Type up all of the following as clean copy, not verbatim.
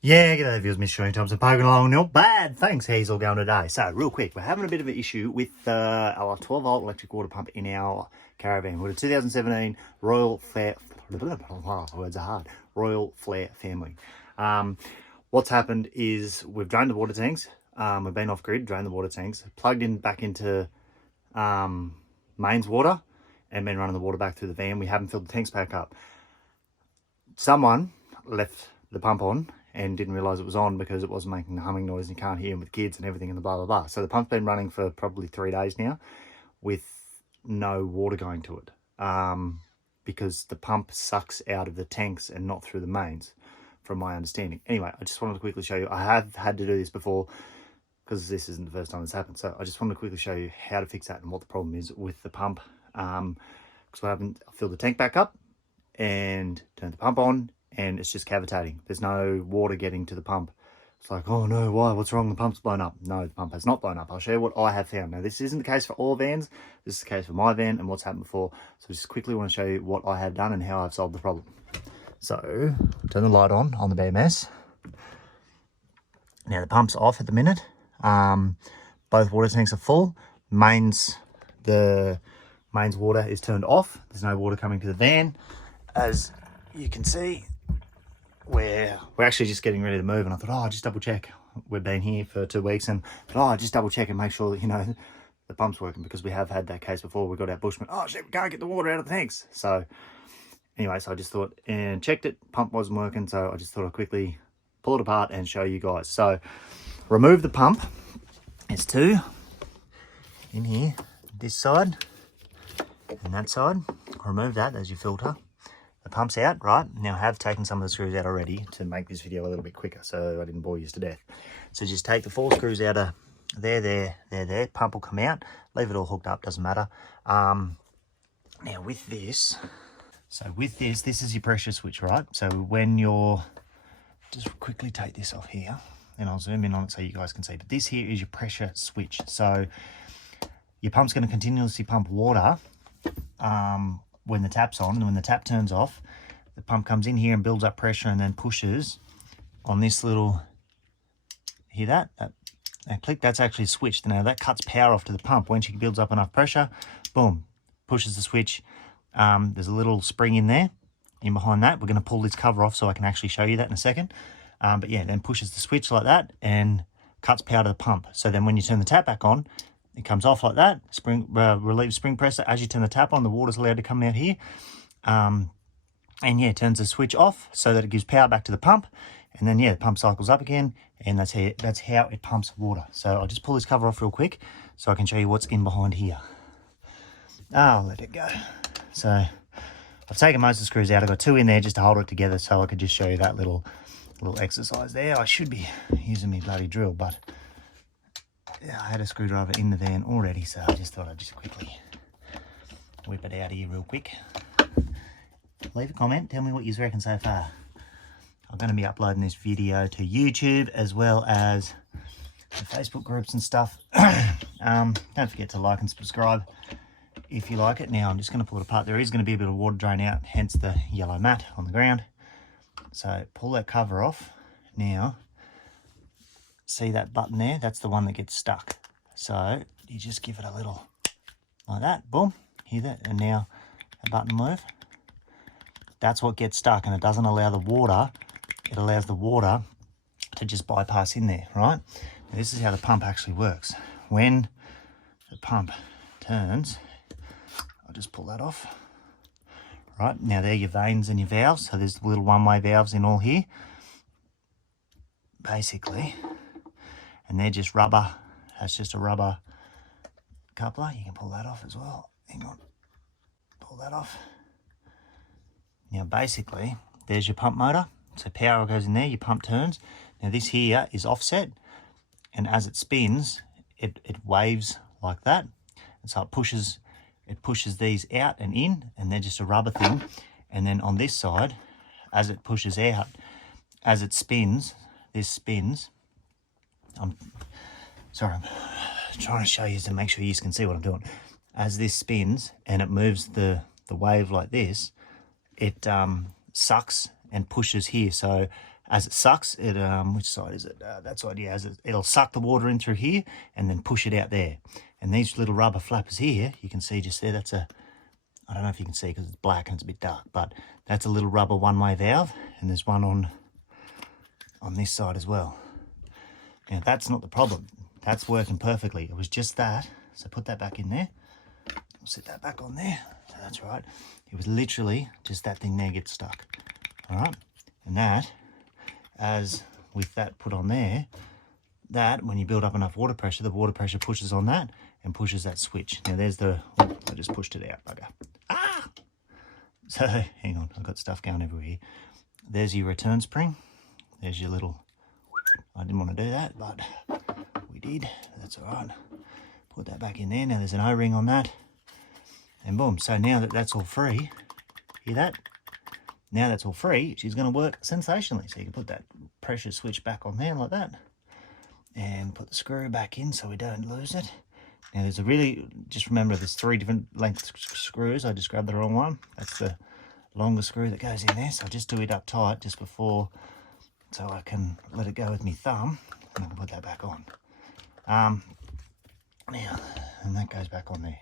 Yeah, g'day viewers, Mr. Showing Thompson poking along. Not bad, thanks. How's all going today? So, real quick, we're having a bit of an issue with our 12-volt electric water pump in our Caravan. We're a 2017 Royal Flair, words are hard, Royal Flair family. What's happened is we've drained the water tanks. We've been off grid, drained the water tanks, plugged in back into mains water, and been running the water back through the van. We haven't filled the tanks back up. Someone left the pump on and didn't realise it was on because it wasn't making the humming noise and you can't hear them with kids and everything and the blah blah blah. So the pump's been running for probably 3 days now with no water going to it, because the pump sucks out of the tanks and not through the mains, from my understanding. Anyway, I just wanted to quickly show you. I have had to do this before because this isn't the first time it's happened. So I just wanted to quickly show you how to fix that and what the problem is with the pump. Because I filled the tank back up and turned the pump on, and it's just cavitating. There's no water getting to the pump. It's like, oh no, why? What's wrong? The pump's blown up. No, the pump has not blown up. I'll show you what I have found. Now, this isn't the case for all vans. This is the case for my van and what's happened before. So just quickly want to show you what I have done and how I've solved the problem. So, turn the light on the BMS. Now, the pump's off at the minute. Both water tanks are full. The mains water is turned off. There's no water coming to the van. As you can see, we're actually just getting ready to move, and I thought, I'll just double check. We've been here for 2 weeks, and I'll just double check and make sure that, the pump's working, because we have had that case before. We got our bushman, oh shit, we can't get the water out of the tanks. So anyway, so I just thought and checked it, pump wasn't working, so I just thought I'd quickly pull it apart and show you guys. So remove the pump. There's 2 in here, this side and that side. Remove that as your filter. The pump's out, right? Now I have taken some of the screws out already to make this video a little bit quicker, so I didn't bore you to death. So just take the 4 screws out of there. Pump will come out. Leave it all hooked up, doesn't matter. Now with this, this is your pressure switch, right? So when you're, just quickly take this off here, and I'll zoom in on it so you guys can see. But this here is your pressure switch. So your pump's going to continuously pump water when the tap's on, and when the tap turns off, the pump comes in here and builds up pressure and then pushes on this little, hear that click? That's actually switched. Now that cuts power off to the pump. When she builds up enough pressure, boom, pushes the switch. There's a little spring in there, in behind that. We're going to pull this cover off so I can actually show you that in a second. But yeah, then pushes the switch like that and cuts power to the pump. So then when you turn the tap back on, it comes off like that. Relieves spring pressure. As you turn the tap on, the water's allowed to come out here. And yeah, turns the switch off so that it gives power back to the pump. And then yeah, the pump cycles up again, and that's how it pumps water. So I'll just pull this cover off real quick so I can show you what's in behind here. I'll let it go. So I've taken most of the screws out. I've got 2 in there just to hold it together, so I could just show you that little exercise there. I should be using my bloody drill, but yeah, I had a screwdriver in the van already, so I just thought I'd just quickly whip it out here real quick. Leave a comment, tell me what you reckon so far. I'm going to be uploading this video to YouTube as well as the Facebook groups and stuff. Don't forget to like and subscribe if you like it. Now I'm just going to pull it apart. There is going to be a bit of water drain out, hence the yellow mat on the ground. So pull that cover off. Now, see that button there? That's the one that gets stuck. So you just give it a little like that, boom, hear that? And now the button move. That's what gets stuck, and it doesn't allow the water. It allows the water to just bypass in there, right? Now, this is how the pump actually works. When the pump turns, I'll just pull that off. Right, now they're your vanes and your valves. So there's little one-way valves in all here, basically. And they're just rubber. That's just a rubber coupler. You can pull that off as well. Hang on. Pull that off. Now basically, there's your pump motor. So power goes in there, your pump turns. Now this here is offset. And as it spins, it waves like that. And so it pushes these out and in, and they're just a rubber thing. And then on this side, as it pushes out, as it spins, this spins. I'm trying to show you to make sure you can see what I'm doing. As this spins and it moves the wave like this, it sucks and pushes here. So as it sucks, it which side is it? That side, yeah. It'll suck the water in through here and then push it out there. And these little rubber flappers here, you can see just there, that's a, I don't know if you can see because it's black and it's a bit dark, but that's a little rubber one-way valve, and there's one on this side as well. Now that's not the problem. That's working perfectly. It was just that. So put that back in there. I'll set that back on there. So that's right. It was literally just that thing there gets stuck. All right. And that, as with that put on there, that when you build up enough water pressure, the water pressure pushes on that and pushes that switch. Now there's the, oh, I just pushed it out, bugger. Ah! So hang on, I've got stuff going everywhere here. There's your return spring. There's your little, I didn't want to do that, but we did. That's all right. Put that back in there. Now there's an O-ring on that. And boom. So now that that's all free, hear that? Now that's all free, she's going to work sensationally. So you can put that pressure switch back on there like that. And put the screw back in so we don't lose it. Now there's a really, just remember there's 3 different length screws. I just grabbed the wrong one. That's the longer screw that goes in there. So I just do it up tight just before, so I can let it go with my thumb. And I can put that back on. Now, and that goes back on there.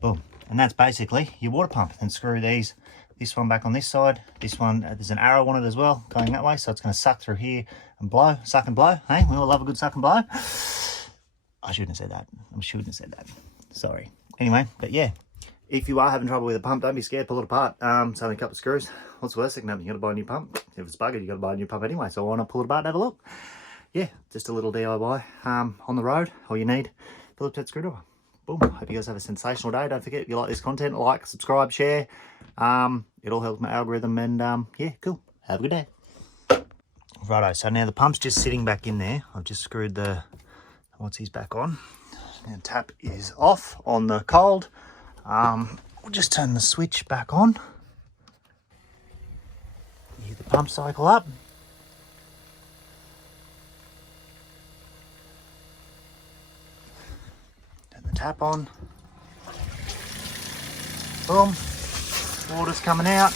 Boom. And that's basically your water pump. And screw these, this one back on this side. This one, there's an arrow on it as well, going that way. So it's going to suck through here and blow, suck and blow. Hey, we all love a good suck and blow. I shouldn't have said that. I shouldn't have said that. Sorry. Anyway, but yeah, if you are having trouble with the pump, don't be scared, pull it apart. It's only a couple of screws. What's worse that can happen? You got to buy a new pump. If it's buggered, you got to buy a new pump anyway. So why not pull it apart and have a look? Yeah, just a little DIY on the road. All you need, Phillips head screwdriver. Boom. Hope you guys have a sensational day. Don't forget, if you like this content, like, subscribe, share. It all helps my algorithm, and yeah, cool. Have a good day. Righto, so now the pump's just sitting back in there. I've just screwed the, what's his back on. Now tap is off on the cold. We'll just turn the switch back on. Hear the pump cycle up. Turn the tap on. Boom. Water's coming out.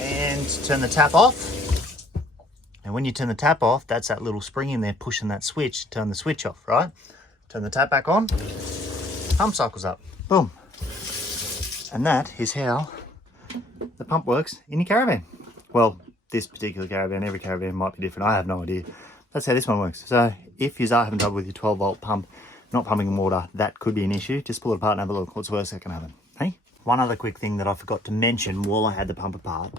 And turn the tap off. And when you turn the tap off, that's that little spring in there pushing that switch. Turn the switch off, right? Turn the tap back on. Pump cycles up. Boom. And that is how the pump works in your Caravan. Well, this particular Caravan, every Caravan might be different. I have no idea. That's how this one works. So if you are having trouble with your 12-volt pump, not pumping in water, that could be an issue. Just pull it apart and have a look. What's worse that can happen? Hey? One other quick thing that I forgot to mention while I had the pump apart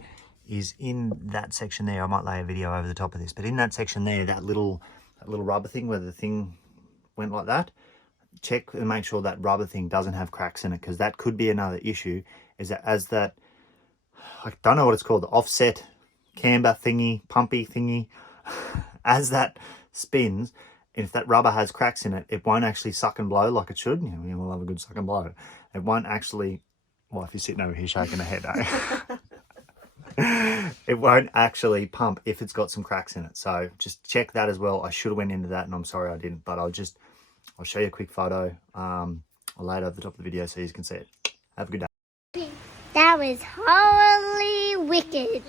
is in that section there. I might lay a video over the top of this, but in that section there, that little rubber thing where the thing went like that, check and make sure that rubber thing doesn't have cracks in it, because that could be another issue. Is that as that, I don't know what it's called, the offset camber thingy, pumpy thingy, as that spins, if that rubber has cracks in it, it won't actually suck and blow like it should. You know, we all love a good suck and blow. It won't actually, well, if you're sitting over here shaking a head, it won't actually pump if it's got some cracks in it. So just check that as well. I should have went into that, and I'm sorry I didn't, but I'll show you a quick photo. I'll lay it over the top of the video so you can see it. Have a good day. That was horribly wicked.